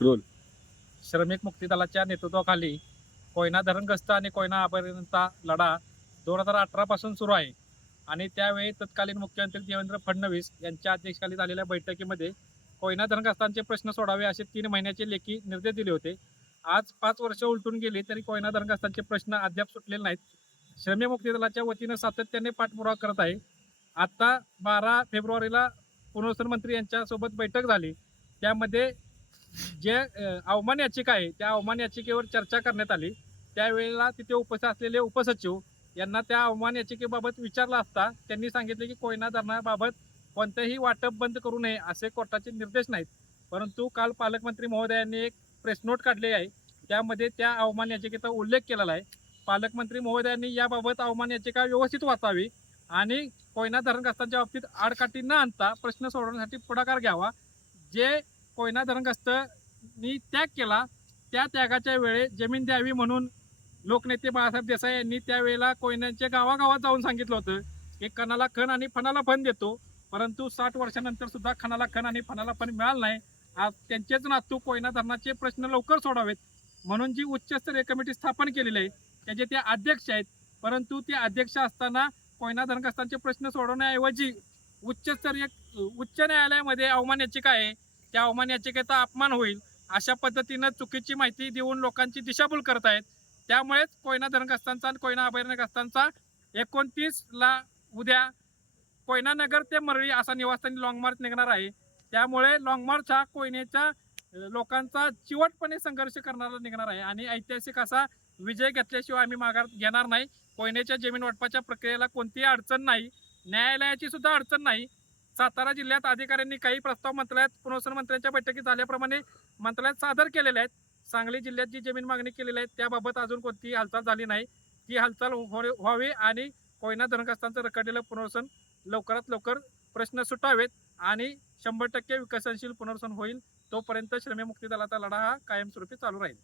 Role. श्रमिक मुक्ती दलाच्या नेतृत्वाखाली कोयना धरणग्रस्त आणि कोयना अभयारण्याचा लढा दोन हजार अठरापासून सुरू आहे. आणि त्यावेळी तत्कालीन मुख्यमंत्री देवेंद्र फडणवीस यांच्या अध्यक्षतेखाली झालेल्या बैठकीमध्ये कोयना धरणग्रस्तांचे प्रश्न सोडावे असे तीन महिन्याचे लेखी निर्देश दिले होते. आज पाच वर्ष उलटून गेली तरी कोयना धरणग्रस्तांचे प्रश्न अद्याप सुटलेले नाहीत. श्रमिक मुक्ती दलाच्या वतीनं सातत्याने पाठपुरावा करत आहे. आता बारा फेब्रुवारीला पुनर्वसन मंत्री यांच्यासोबत बैठक झाली. त्यामध्ये जे अवमान याचिका आहे त्या अवमान याचिकेवर चर्चा करण्यात आली. त्यावेळेला तिथे उपस्थित असलेले उपसचिव यांना त्या अवमान याचिकेबाबत विचारलं असता त्यांनी सांगितले की कोयना धरणाबाबत कोणतेही वाटप बंद करू नये असे कोर्टाचे निर्देश नाहीत. परंतु काल पालकमंत्री महोदयांनी एक प्रेस नोट काढली आहे. त्यामध्ये त्या अवमान याचिकेचा उल्लेख केलेला आहे. पालकमंत्री महोदयांनी याबाबत अवमान याचिका व्यवस्थित वाचावी आणि कोयना धरणग्रस्तांच्या बाबतीत आडकाठी न आणता प्रश्न सोडवण्यासाठी पुढाकार घ्यावा. जे कोयना धरणग्रस्त त्याग केला. त्या त्यागाच्या वेळे जमीन द्यावी म्हणून लोकनेते बाळासाहेब देसाई यांनी त्यावेळेला कोयन्यांच्या गावागावात जाऊन सांगितलं होतं की कणाला खण आणि फणाला फण देतो. परंतु साठ वर्षानंतर सुद्धा खणाला खण आणि फणाला फण मिळालं नाही. आज त्यांचेच नातू कोयना धरणाचे प्रश्न लवकर सोडावेत म्हणून जी उच्चस्तरीय कमिटी स्थापन केलेली आहे त्याचे ते अध्यक्ष आहेत. परंतु ते अध्यक्ष असताना कोयना धरणग्रस्तांचे प्रश्न सोडवण्याऐवजी उच्चस्तरीय उच्च न्यायालयामध्ये अवमान याचिका आहे. त्या अवमान याचिकेचा अपमान होईल. अशा पद्धतीनं चुकीची माहिती देऊन लोकांची दिशाभूल करत आहेत. त्यामुळेच कोयना धरणग्रस्तांचा आणि कोयना अभयारण्यग्रस्तांचा एकोणतीसला उद्या कोयना नगर ते मरळी असा निवासस्थानी लाँग मार्च निघणार आहे. त्यामुळे लाँग मार्च हा कोयनेच्या लोकांचा चिवटपणे संघर्ष करणारा निघणार आहे. आणि ऐतिहासिक असा विजय घेतल्याशिवाय आम्ही माघार घेणार नाही. कोयनेच्या जमीन वाटपाच्या प्रक्रियेला कोणतीही अडचण नाही. न्यायालयाची सुद्धा अडचण नाही. सातारा जिल्ह्यात अधिकाऱ्यांनी काही प्रस्ताव मंत्रालयात पुनर्वसन मंत्र्यांच्या बैठकीत झाल्याप्रमाणे मंत्रालयात सादर केलेले आहेत. सांगली जिल्ह्यात जी जमीन मागणी केलेली आहे त्याबाबत अजून कोणतीही हालचाल झाली नाही. ती हालचाल हो- व्हावी आणि कोयना धरणग्रस्तांचं रखडलेलं पुनर्वसन लवकरात लवकर प्रश्न सुटावेत आणि शंभर टक्के विकसनशील पुनर्वसन होईल तोपर्यंत श्रमिक मुक्ती दलाचा लढा हा कायमस्वरूपी चालू राहील.